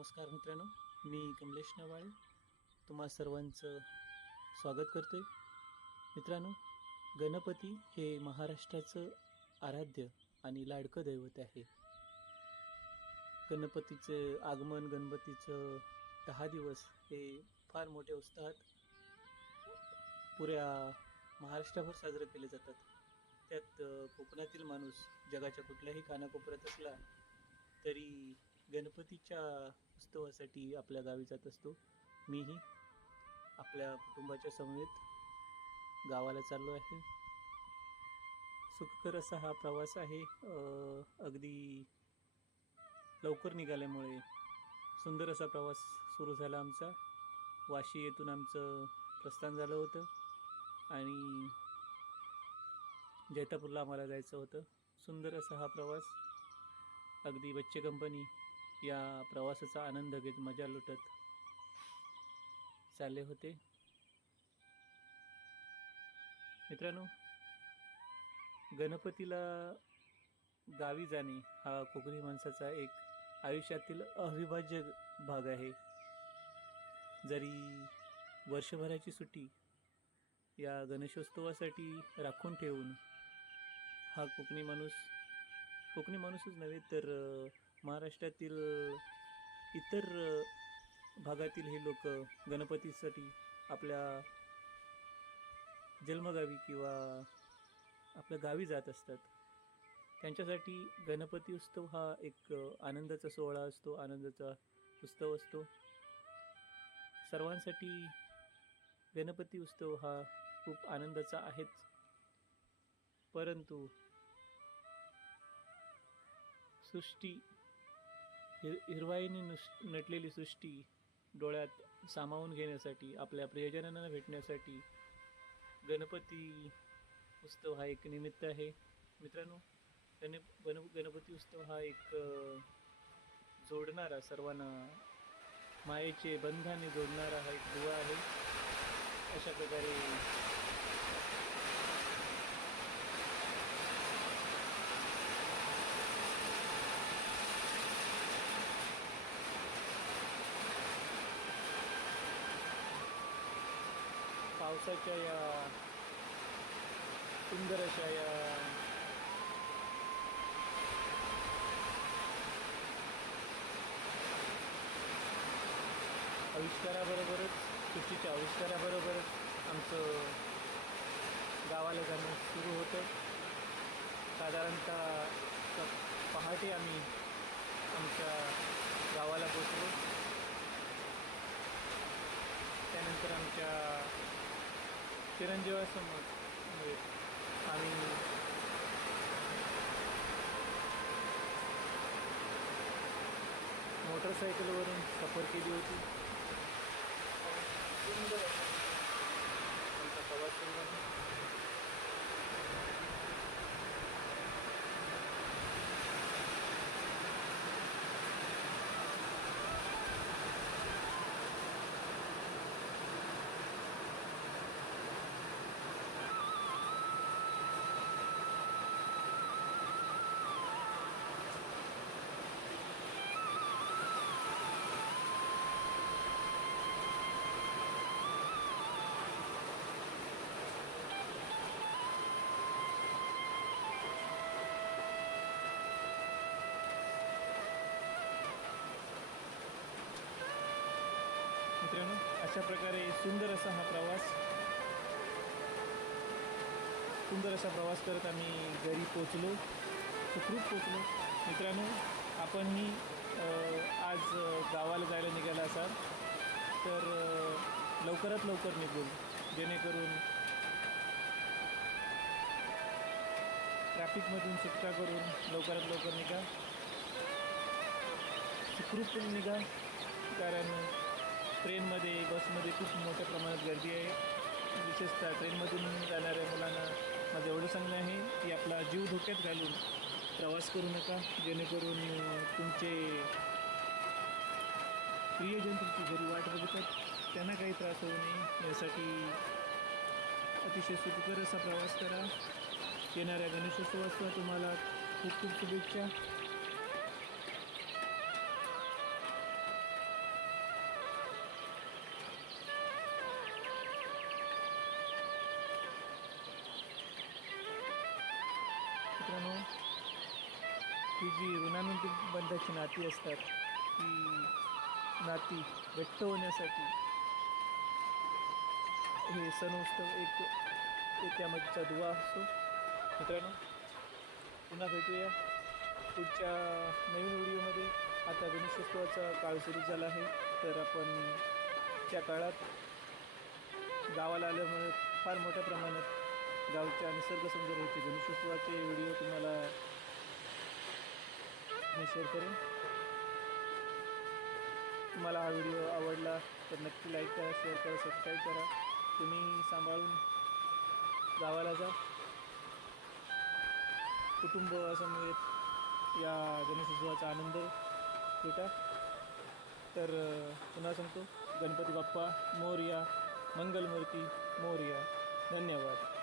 नमस्कार मित्रांनो मी कमलेश नवाळे तुम्हा सर्वांचं स्वागत करतो आहे मित्रांनो गणपती हे महाराष्ट्राचं आराध्य आणि लाडकं दैवत आहे. गणपतीचं आगमन गणपतीचं दहा दिवस हे फार मोठ्या उत्साहात पुऱ्या महाराष्ट्रभर साजरे केले जातात. त्यात कोकणातील माणूस जगाच्या कुठल्याही कानाकोपऱ्यात असला तरी गणपतीच्या उत्सवासाठी आपल्या गावी जात असतो. मीही आपल्या कुटुंबाच्या समवेत गावाला चाललो आहे. सुखकर असा हा प्रवास आहे. अगदी लवकर निघाल्यामुळे सुंदर असा प्रवास सुरू झाला आमचा. वाशी येथून आमचं प्रस्थान झालं होतं आणि जैतापूरला आम्हाला जायचं होतं. सुंदर असा हा प्रवास अगदी बच्चे कंपनी या प्रवासाचा आनंद घेत मजा लुटत चालले होते. मित्रांनो गणपतीला गावी जाणे हा कोकणी माणसाचा एक आयुष्यातील अविभाज्य भाग आहे. जरी वर्षभराची सुट्टी या गणेशोत्सवासाठी राखून ठेवून हा कोकणी माणूस कोकणी माणूसच नव्हे तर महाराष्ट्रातील इतर भागातील हे लोक गणपतीसाठी आपल्या जन्मगावी किंवा आपल्या गावी जात असतात. त्यांच्यासाठी गणपती उत्सव हा एक आनंदाचा सोहळा असतो आनंदाचा उत्सव असतो. सर्वांसाठी गणपती उत्सव हा खूप आनंदाचा आहेच. परंतु सृष्टी हिर हिरवाईने नुस नटलेली सृष्टी डोळ्यात सामावून घेण्यासाठी आपल्या प्रियजनांना भेटण्यासाठी. गणपती उत्सव हा एक निमित्त आहे. मित्रांनो गण गण गणपती उत्सव हा एक जोडणारा सर्वांना मायेचे बंधाने जोडणारा हा एक दुवा आहे. अशा प्रकारे पावसाच्या या सुंदर अशा या आविष्काराबरोबरच सुट्टीच्या आविष्काराबरोबरच आमचं गावाला जाणं सुरू होतं. साधारणतः पहाटे आम्ही आमच्या गावाला पोचलो. त्यानंतर आमच्या चिरंजीवासमोर म्हणजे आम्ही मोटरसायकलवरून सफर केली होती. प्रवास अशा प्रकारे सुंदर असा हा प्रवास. सुंदर असा प्रवास करत आम्ही घरी पोचलो सुखरूप पोचलो मित्रांनो आपणही आज गावाला जायला निघाला असाल तर लवकरात लवकर निघून जेणेकरून ट्रॅफिकमधून सुटका करून लवकरात लवकर निघा. सुखरूप निघा कारण ट्रेनमध्ये बसमध्ये खूप मोठ्या प्रमाणात गर्दी आहे. विशेषतः ट्रेनमधून जाणाऱ्या मुलांना माझं एवढं सांगणं आहे की आपला जीव धोक्यात घालून प्रवास करू नका. जेणेकरून तुमचे प्रियजन तुमची घरी वाट बघतात. त्यांना काही त्रास होऊ नये. यासाठी अतिशय सुखकर असा प्रवास करा. येणाऱ्या गणेशोत्सवाचा तुम्हाला खूप खूप शुभेच्छा. संबंधाची नाती असतात ती नाती व्यक्त होण्यासाठी हे सण उत्सव एक एक दुवा असतो. मित्रांनो पुन्हा भेटूया. पुढच्या नवीन व्हिडिओमध्ये. आता गणेशोत्सवाचा काळ सुरू झाला आहे तर आपण त्या काळात गावाला आल्यामुळे फार मोठ्या प्रमाणात गावच्या निसर्ग सौंदर्याचे गणेशोत्सवाचे व्हिडिओ तुम्हाला मी शेअर करेन. तुम्हाला हा व्हिडिओ आवडला तर नक्की लाईक करा शेअर करा सबस्क्राईब करा. तुम्ही सांभाळून गावाला जा. कुटुंब समवेत या गणेशोत्सवाचा आनंद लुटा तर पुन्हा सांगतो गणपती बाप्पा मोरया मंगलमूर्ती मोर्या. धन्यवाद.